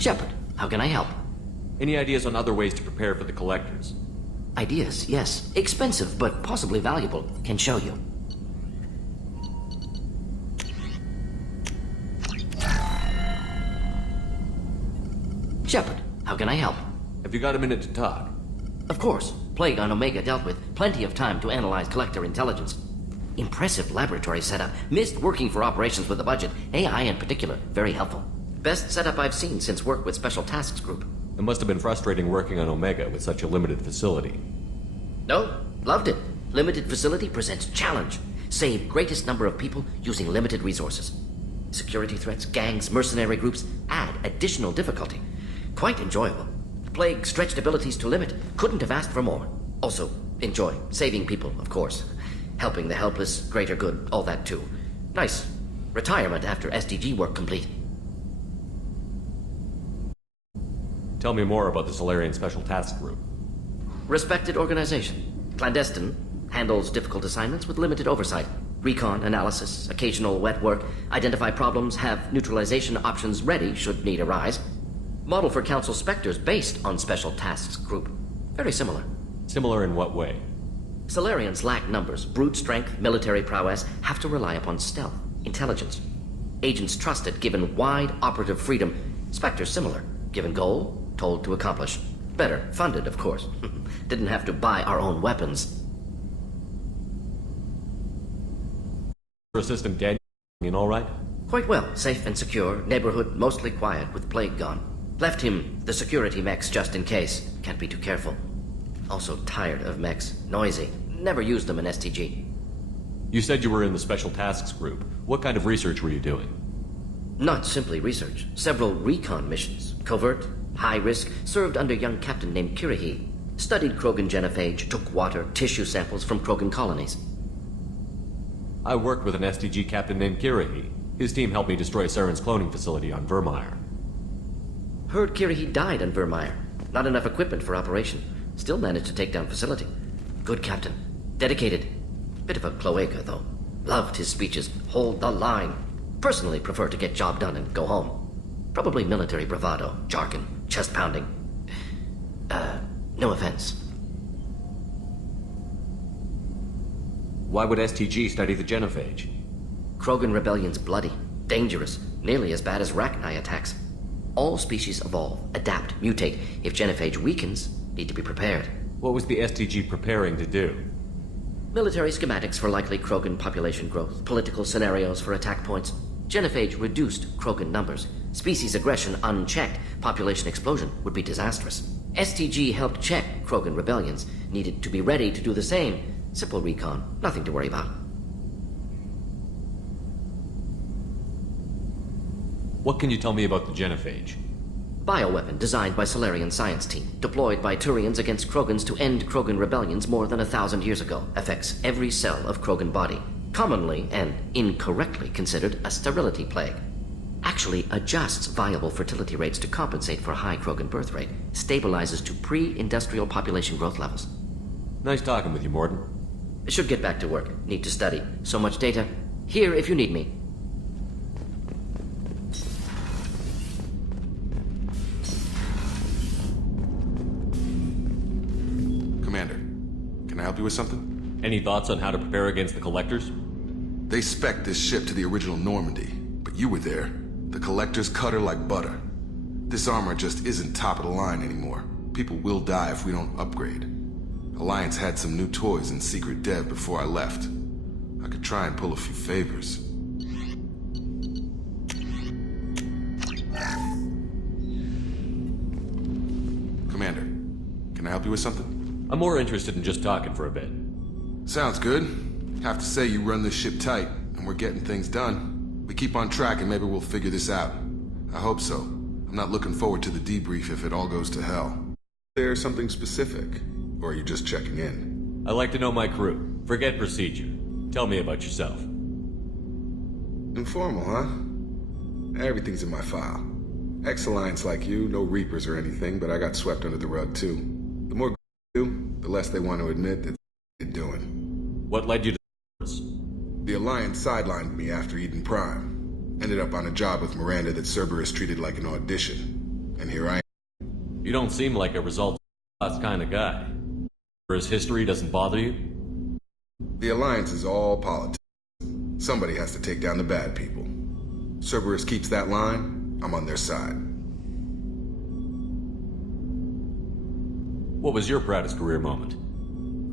Shepard, how can I help? Any ideas on other ways to prepare for the Collectors? Ideas, yes. Expensive, but possibly valuable. Can show you. Shepard, how can I help? Have you got a minute to talk? Of course. Plague on Omega dealt with. Plenty of time to analyze Collector intelligence. Impressive laboratory setup. Missed working for operations with a budget. AI in particular, very helpful. Best setup I've seen since work with Special Tasks Group. It must have been frustrating working on Omega with such a limited facility. No, loved it. Limited facility presents challenge. Save greatest number of people using limited resources. Security threats, gangs, mercenary groups add additional difficulty. Quite enjoyable. Plague stretched abilities to limit. Couldn't have asked for more. Also, enjoy. Saving people, of course. Helping the helpless, greater good, all that too. Nice. Retirement after SDG work complete. Tell me more about the Solarian Special Task Group. Respected organization. Clandestine. Handles difficult assignments with limited oversight. Recon, analysis, occasional wet work. Identify problems, have neutralization options ready should need arise. Model for Council Spectres based on Special Tasks Group. Very similar. Similar in what way? Solarians lack numbers, brute strength, military prowess, have to rely upon stealth, intelligence. Agents trusted, given wide operative freedom. Spectres similar, given goal, told to accomplish. Better, funded, of course. Didn't have to buy our own weapons. Your assistant Daniel, all right? Quite well, safe and secure, neighborhood mostly quiet with plague gone. Left him the security mechs just in case. Can't be too careful. Also tired of mechs. Noisy. Never used them in STG. You said you were in the Special Tasks Group. What kind of research were you doing? Not simply research. Several recon missions. Covert, high risk, served under a young captain named Kirahi. Studied Krogan genophage, took water, tissue samples from Krogan colonies. I worked with an SDG captain named Kirahi. His team helped me destroy Saren's cloning facility on Vermeer. Heard Kirahi died on Vermeer. Not enough equipment for operation. Still managed to take down facility. Good captain. Dedicated. Bit of a cloaca, though. Loved his speeches. Hold the line. Personally prefer to get job done and go home. Probably military bravado, jargon, chest pounding. No offense. Why would STG study the genophage? Krogan rebellion's bloody, dangerous, nearly as bad as Rachni attacks. All species evolve, adapt, mutate. If genophage weakens, need to be prepared. What was the STG preparing to do? Military schematics for likely Krogan population growth, political scenarios for attack points. Genophage reduced Krogan numbers. Species aggression unchecked, population explosion would be disastrous. STG helped check Krogan rebellions, needed to be ready to do the same. Simple recon, nothing to worry about. What can you tell me about the genophage? Bioweapon designed by Solarian science team, deployed by Turians against Krogans to end Krogan rebellions more than 1,000 years ago. Affects every cell of Krogan body. Commonly and incorrectly considered a sterility plague. Actually adjusts viable fertility rates to compensate for high Krogan birth rate. Stabilizes to pre-industrial population growth levels. Nice talking with you, Morden. Should get back to work. Need to study. So much data. Here if you need me. Commander, can I help you with something? Any thoughts on how to prepare against the Collectors? They spec'd this ship to the original Normandy, but you were there. The Collectors cut her like butter. This armor just isn't top of the line anymore. People will die if we don't upgrade. Alliance had some new toys in secret dev before I left. I could try and pull a few favors. Commander, can I help you with something? I'm more interested in just talking for a bit. Sounds good. Have to say you run this ship tight, and we're getting things done. We keep on track and maybe we'll figure this out. I hope so. I'm not looking forward to the debrief if it all goes to hell. There's something specific, or are you just checking in? I like to know my crew. Forget procedure. Tell me about yourself. Informal, huh? Everything's in my file. Ex-Alliance like you, no Reapers or anything, but I got swept under the rug too. The more you do, the less they want to admit that they're doing. What led you to this? The Alliance sidelined me after Eden Prime. Ended up on a job with Miranda that Cerberus treated like an audition. And here I am. You don't seem like a results kind of guy. Or his history doesn't bother you? The Alliance is all politics. Somebody has to take down the bad people. Cerberus keeps that line, I'm on their side. What was your proudest career moment?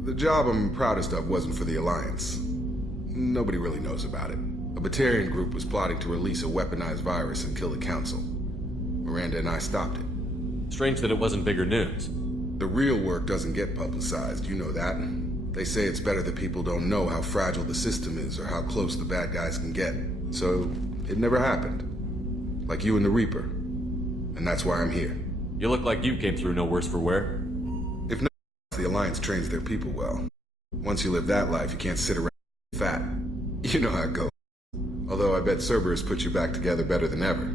The job I'm proudest of wasn't for the Alliance. Nobody really knows about it. A Batarian group was plotting to release a weaponized virus and kill the Council. Miranda and I stopped it. Strange that it wasn't bigger news. The real work doesn't get publicized, you know that. They say it's better that people don't know how fragile the system is or how close the bad guys can get. So, it never happened. Like you and the Reaper. And that's why I'm here. You look like you came through no worse for wear. If not, the Alliance trains their people well. Once you live that life, you can't sit around fat. You know how it goes. Although I bet Cerberus put you back together better than ever.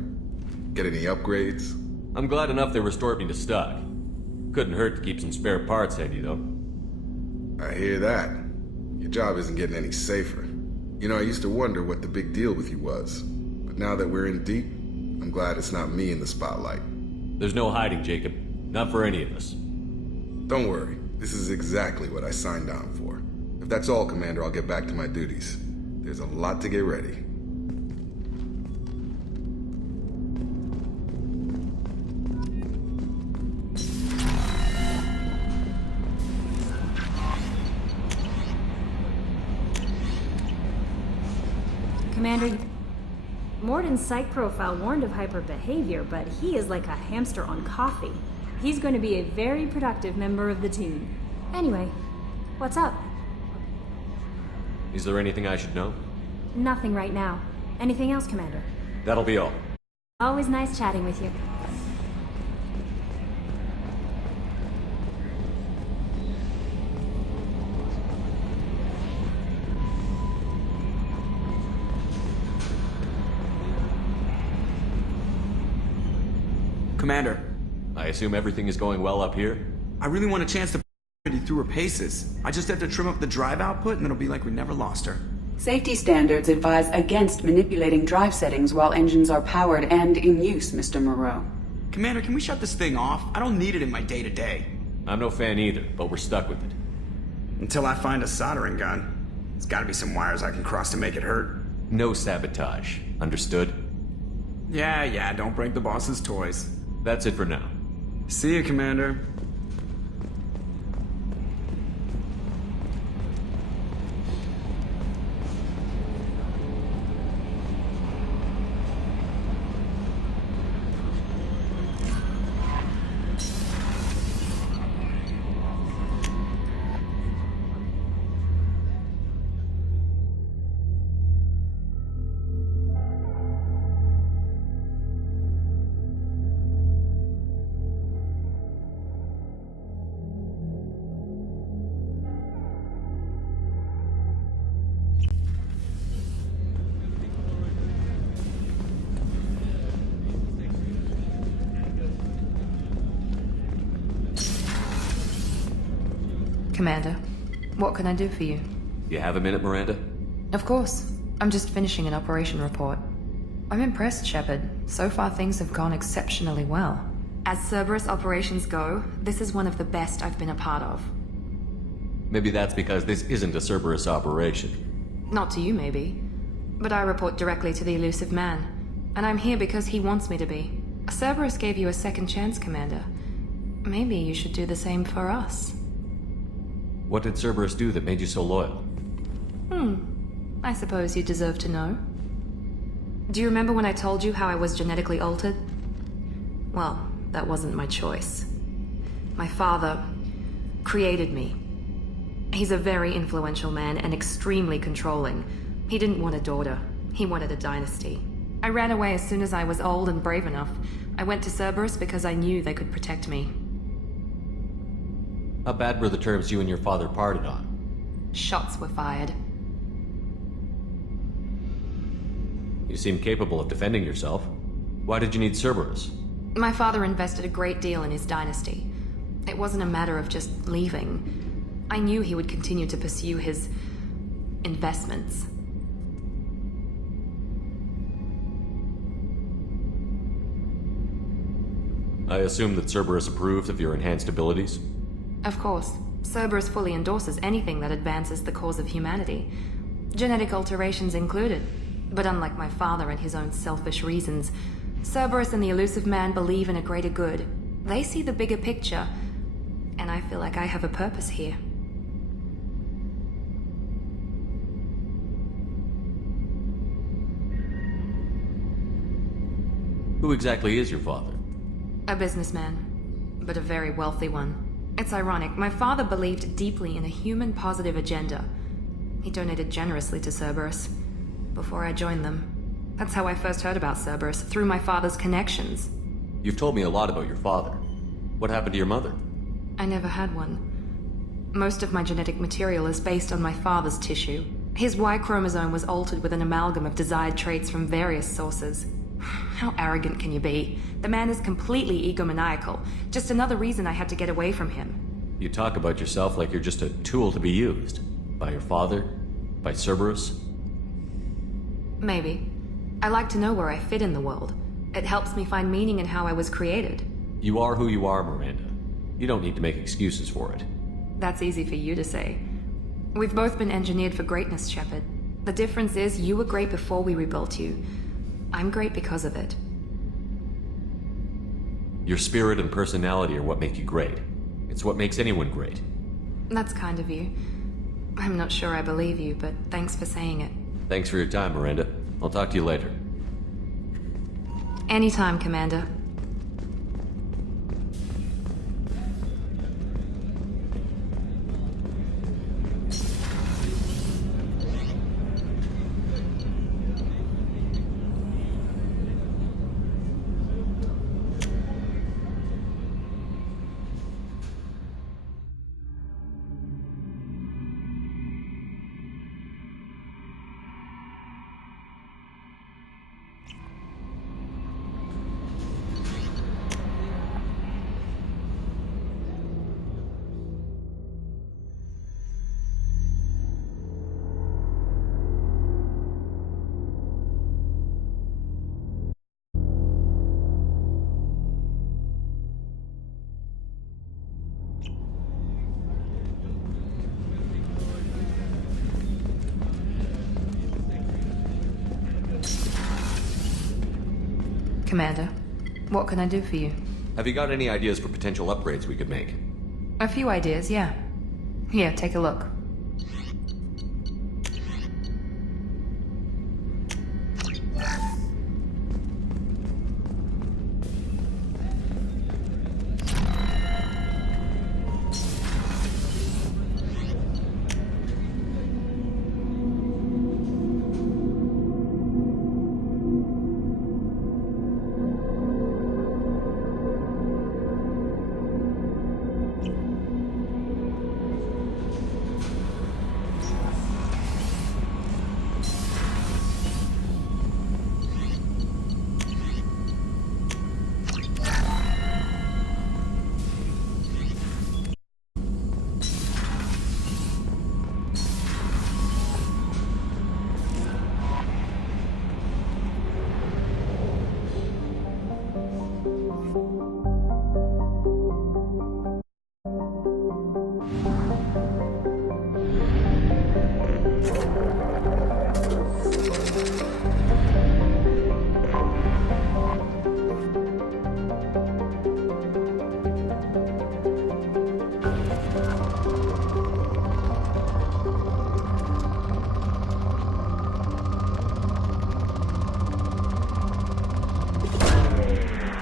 Get any upgrades? I'm glad enough they restored me to stock. Couldn't hurt to keep some spare parts handy, though. I hear that. Your job isn't getting any safer. You know, I used to wonder what the big deal with you was. But now that we're in deep, I'm glad it's not me in the spotlight. There's no hiding, Jacob. Not for any of us. Don't worry. This is exactly what I signed on for. If that's all, Commander, I'll get back to my duties. There's a lot to get ready. Commander, Morden's psych profile warned of hyperbehavior, but he is like a hamster on coffee. He's going to be a very productive member of the team. Anyway, what's up? Is there anything I should know? Nothing right now. Anything else, Commander? That'll be all. Always nice chatting with you. Commander, I assume everything is going well up here? I really want a chance to put you through her paces. I just have to trim up the drive output and it'll be like we never lost her. Safety standards advise against manipulating drive settings while engines are powered and in use, Mr. Moreau. Commander, can we shut this thing off? I don't need it in my day-to-day. I'm no fan either, but we're stuck with it. Until I find a soldering gun. There's gotta be some wires I can cross to make it hurt. No sabotage. Understood? Yeah, don't break the boss's toys. That's it for now. See you, Commander. Commander, what can I do for you? You have a minute, Miranda? Of course. I'm just finishing an operation report. I'm impressed, Shepard. So far things have gone exceptionally well. As Cerberus operations go, this is one of the best I've been a part of. Maybe that's because this isn't a Cerberus operation. Not to you, maybe. But I report directly to the elusive man. And I'm here because he wants me to be. Cerberus gave you a second chance, Commander. Maybe you should do the same for us. What did Cerberus do that made you so loyal? I suppose you deserve to know. Do you remember when I told you how I was genetically altered? Well, that wasn't my choice. My father created me. He's a very influential man and extremely controlling. He didn't want a daughter. He wanted a dynasty. I ran away as soon as I was old and brave enough. I went to Cerberus because I knew they could protect me. How bad were the terms you and your father parted on? Shots were fired. You seem capable of defending yourself. Why did you need Cerberus? My father invested a great deal in his dynasty. It wasn't a matter of just leaving. I knew he would continue to pursue his investments. I assume that Cerberus approved of your enhanced abilities? Of course. Cerberus fully endorses anything that advances the cause of humanity. Genetic alterations included. But unlike my father and his own selfish reasons, Cerberus and the elusive man believe in a greater good. They see the bigger picture, and I feel like I have a purpose here. Who exactly is your father? A businessman, but a very wealthy one. It's ironic, my father believed deeply in a human-positive agenda. He donated generously to Cerberus before I joined them. That's how I first heard about Cerberus, through my father's connections. You've told me a lot about your father. What happened to your mother? I never had one. Most of my genetic material is based on my father's tissue. His Y chromosome was altered with an amalgam of desired traits from various sources. How arrogant can you be? The man is completely egomaniacal. Just another reason I had to get away from him. You talk about yourself like you're just a tool to be used. By your father? By Cerberus? Maybe. I like to know where I fit in the world. It helps me find meaning in how I was created. You are who you are, Miranda. You don't need to make excuses for it. That's easy for you to say. We've both been engineered for greatness, Shepard. The difference is you were great before we rebuilt you. I'm great because of it. Your spirit and personality are what make you great. It's what makes anyone great. That's kind of you. I'm not sure I believe you, but thanks for saying it. Thanks for your time, Miranda. I'll talk to you later. Anytime, Commander. Commander, what can I do for you? Have you got any ideas for potential upgrades we could make? A few ideas, yeah. Here, take a look.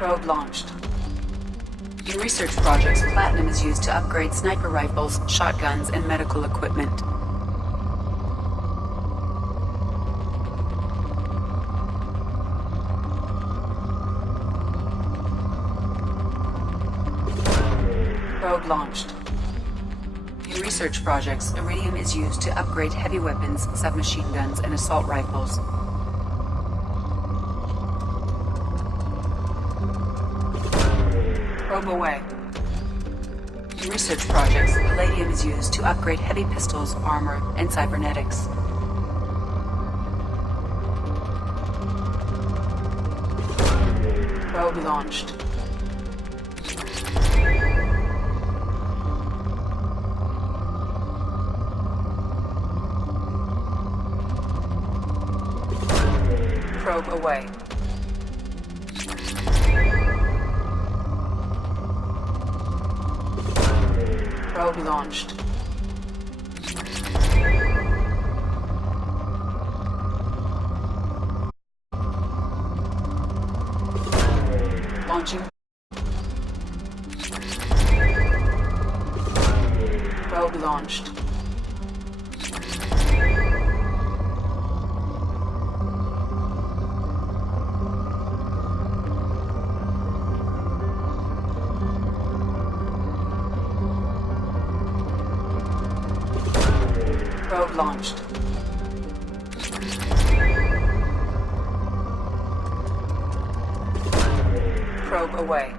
Probe launched. In research projects, platinum is used to upgrade sniper rifles, shotguns, and medical equipment. Probe launched. In research projects, iridium is used to upgrade heavy weapons, submachine guns, and assault rifles. Probe away. In research projects, palladium is used to upgrade heavy pistols, armor, and cybernetics. Probe launched. Probe away. Probe launched. Launching. Probe launched. Probe launched. Probe away.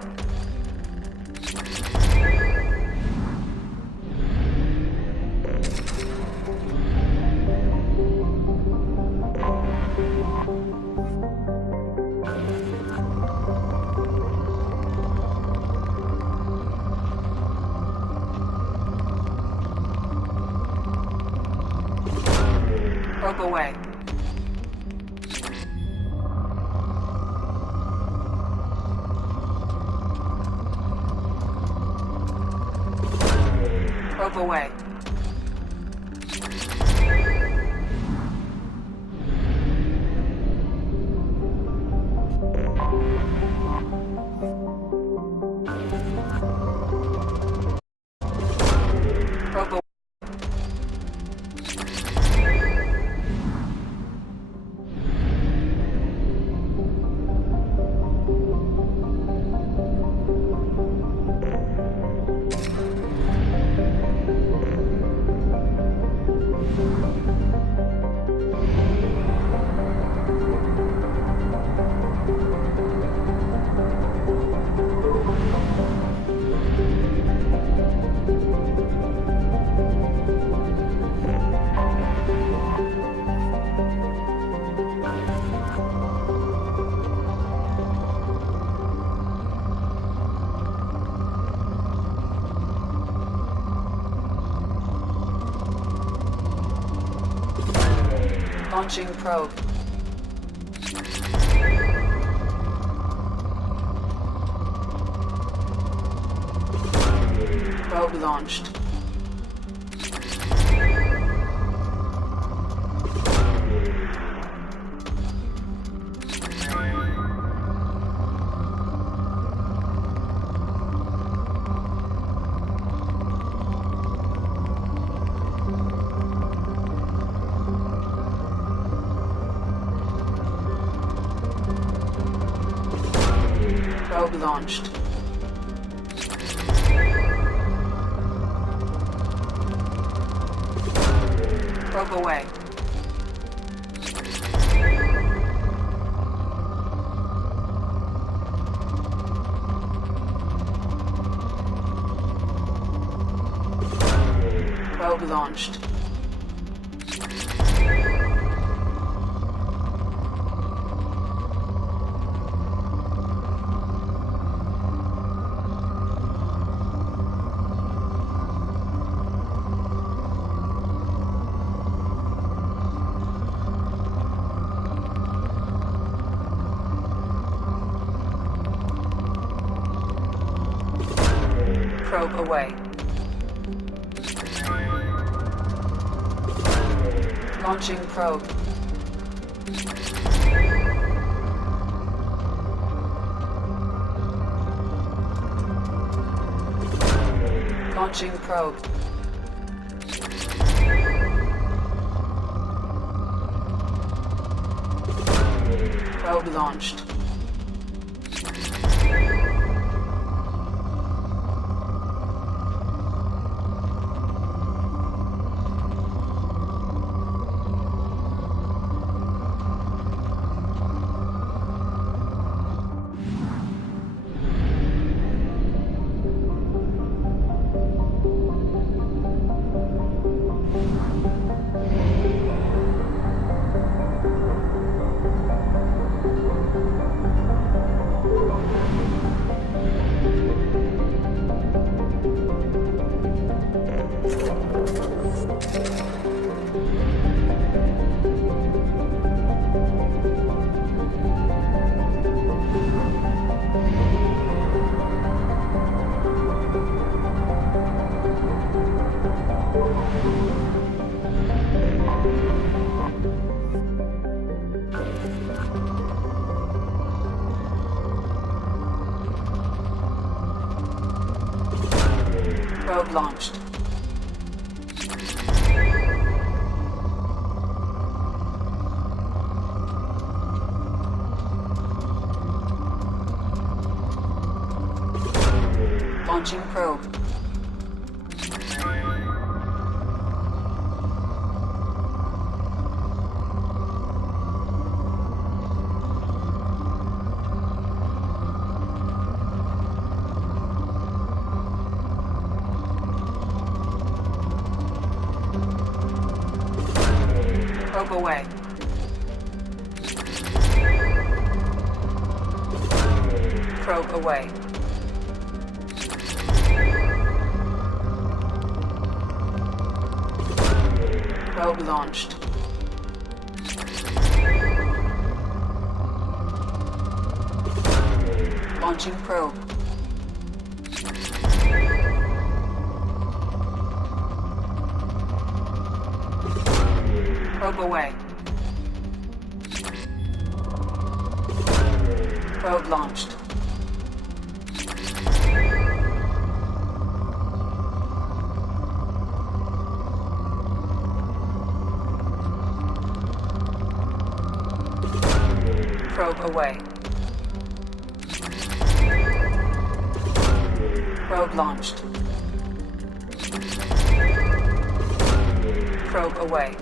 Probe away. Probe away. Probe away. Launching probe. Probe launched. Probe launched. Probe away. Probe launched. Probe away. Launching probe. Launching probe. Probe launched. Probe launched. Launching probe. Probe away. Probe away. Probe launched. Launching probe. Probe away. Probe launched. Probe away. Probe launched. Probe away.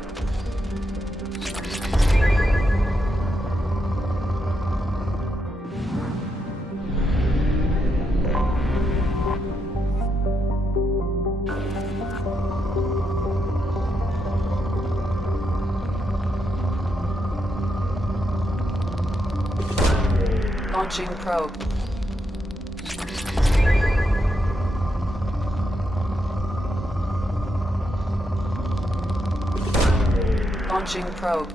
Launching probe. Launching probe.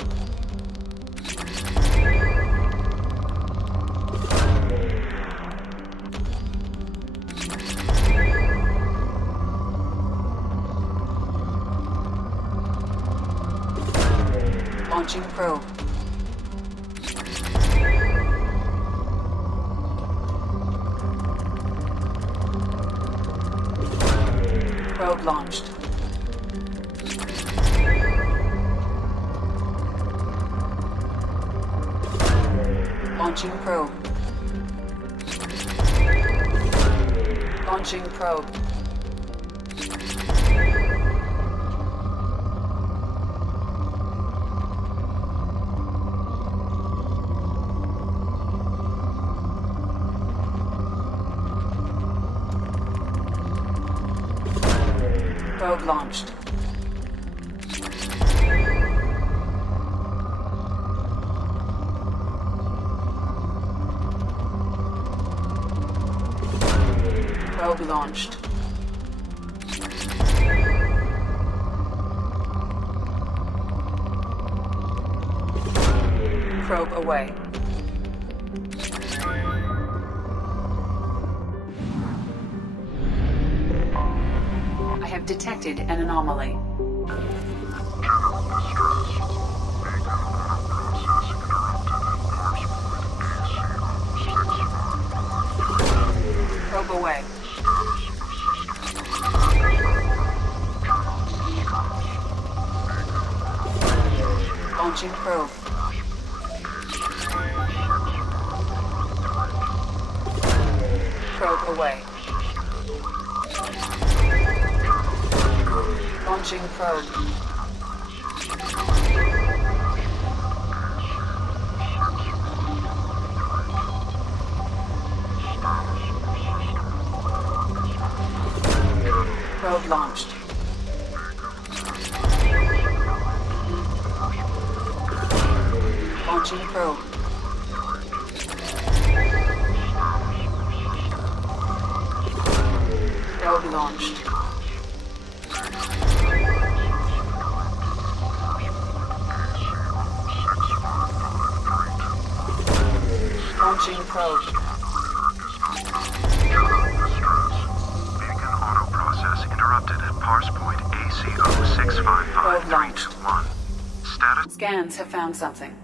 Launching probe. Probe launched. Launching probe. Launching probe. Probe launched. Probe launched. Probe away. I have detected an anomaly. Probe away. Launching probe. Probe away. Launching probe. Probe launched. Launching probe. Probe launched. Launching probe. Beacon auto process interrupted at parse point ACO 65531. Status. Scans have found something.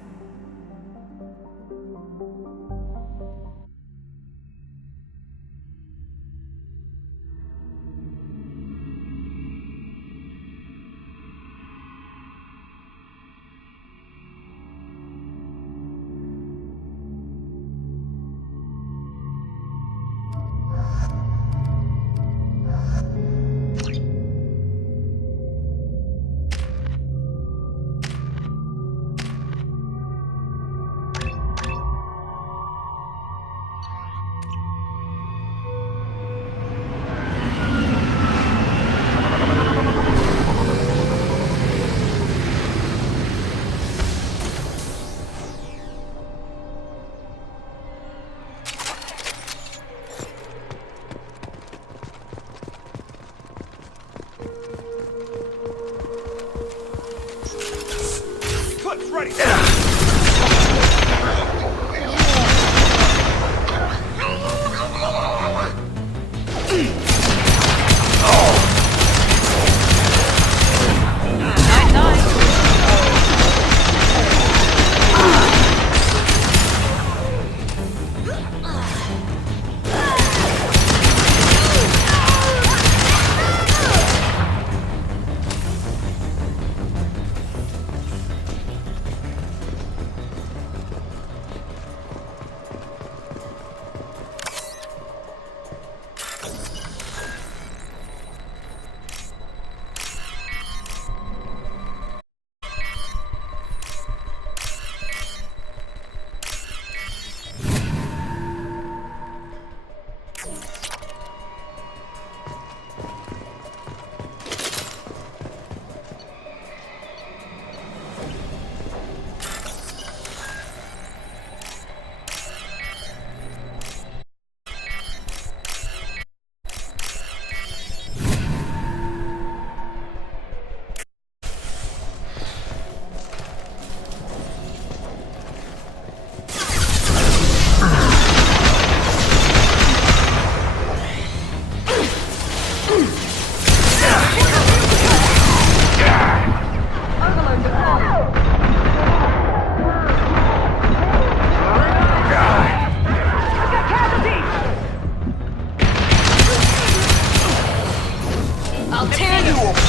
I'll tear you apart!